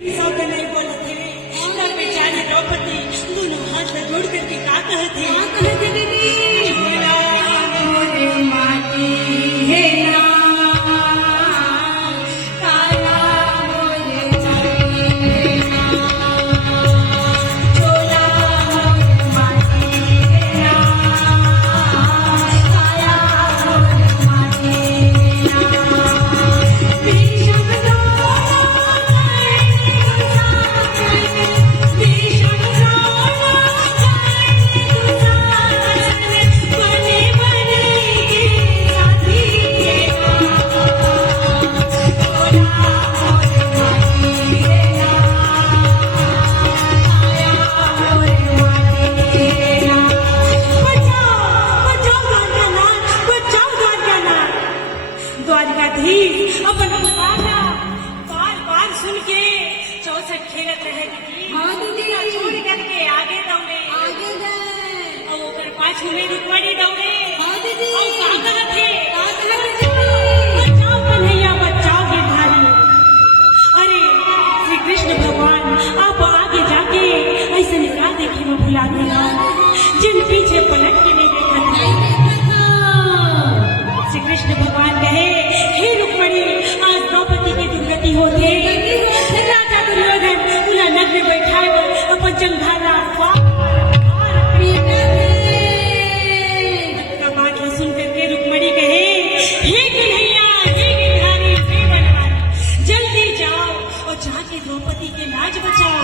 सौदा नहीं बोले थे तब बेचारे द्रौपदी दोनों हाथ में जोड़ करके का कहे थे दीदी मोरे माटी है ना काया मोरे माटी है ना चोला मोरे माटी है ना काया मोरे माटी है ना द्वारकाधीश अपन गाना बार बार सुन के चौसठ खेलत रहे दीदी छोड़ करके आगे दौड़े और ओकर पाछू में रुकमणी दौड़े और का कहत थे बचाओ कन्हैया बचाओ गिरधारी। अरे श्री कृष्ण भगवान आप आगे जाके ऐसे निकाल देखे में भुला देना जिन पीछे पलट के नहीं देखा श्री कृष्ण भगवान कहे हे रुक्मणी आज द्रौपदी की दुर्गति होते राजा दुर्योधन उन्हें नग में बैठाए अपन जंघाला बात सुन करके रुक्मणी कहे हे कन्हैया हे गिरधारी हे बनवारी जल्दी जाओ और जाके द्रौपदी के लाज बचाओ।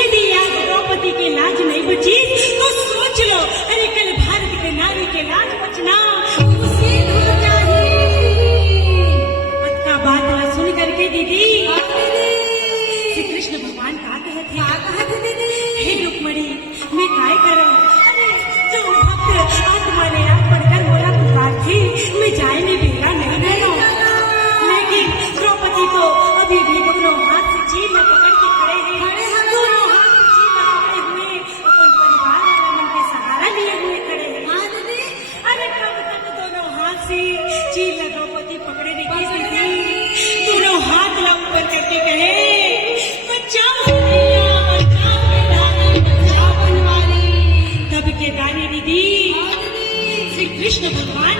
यदि आज द्रौपदी के लाज नहीं बची तो सोच लो अरे कल भारत के नारी के लाज बचना सुन करके दीदी श्री कृष्ण भगवान का कहते दीदी हे रुक्मणी मैं काय करूं अरे जो भक्त आत्मा ने आप पढ़कर बोला पुकार थी मैं जाए में बेरा नहीं देना लेकिन द्रौपदी तो अभी भी दोनों हाथ से चीर में पकड़ के खड़े हैं दोनों हाथ से चीर में पकड़े हुए अपन परिवार वालों के सहारा लिए हुए खड़े हैं। अरे कब तक दोनों हाथ से चीर में द्रौपदी पकड़े रही थी दोनों हाथ ऊपर करके कहे बचाओ बचाओ बनवारी। तब के दानी दीदी श्री कृष्ण भगवान